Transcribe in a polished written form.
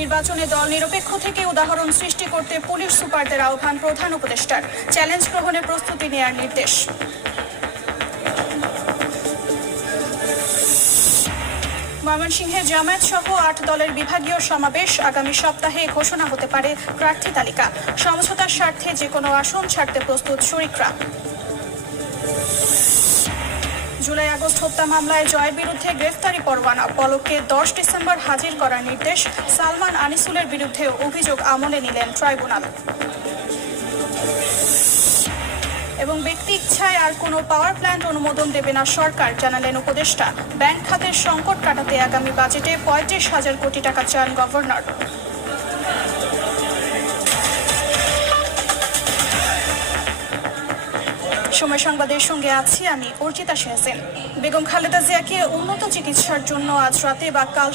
নির্বাচনে দল নিরপেক্ষ থেকে উদাহরণ সৃষ্টি করতে পুলিশ সুপারদের আহ্বান প্রধান উপদেষ্টার। চ্যালেঞ্জ গ্রহণে প্রস্তুতি নেওয়ার নির্দেশ। ময়মনসিংহে জামায়াত সহ ৮ দলের বিভাগীয় সমাবেশ। আগামী সপ্তাহে ঘোষণা হতে পারে প্রার্থী তালিকা। সমঝোতার স্বার্থে যে কোনো আসন ছাড়তে প্রস্তুত শরিকরা। জুলাই আগস্ট হত্যা মামলায় জয়ের বিরুদ্ধে গ্রেফতারি পরোয়ানা। পলককে 10 ডিসেম্বর হাজির করার নির্দেশ। সালমান আনিসুলের বিরুদ্ধে অভিযোগ আমলে নিলেন ট্রাইব্যুনাল। এবং ব্যক্তি ইচ্ছায় আর কোনো পাওয়ার প্ল্যান্ট অনুমোদন দেবে না সরকার, জানালেন উপদেষ্টা। ব্যাংক খাতের সংকট কাটাতে আগামী বাজেটে 35,000 কোটি টাকা চান গভর্নর। সময় সংবাদের সঙ্গে আছি আমি অর্চিতা শেহসেন। বেগম খালেদা জিয়াকে উন্নত চিকিৎসার জন্য আজ রাতে বা কাল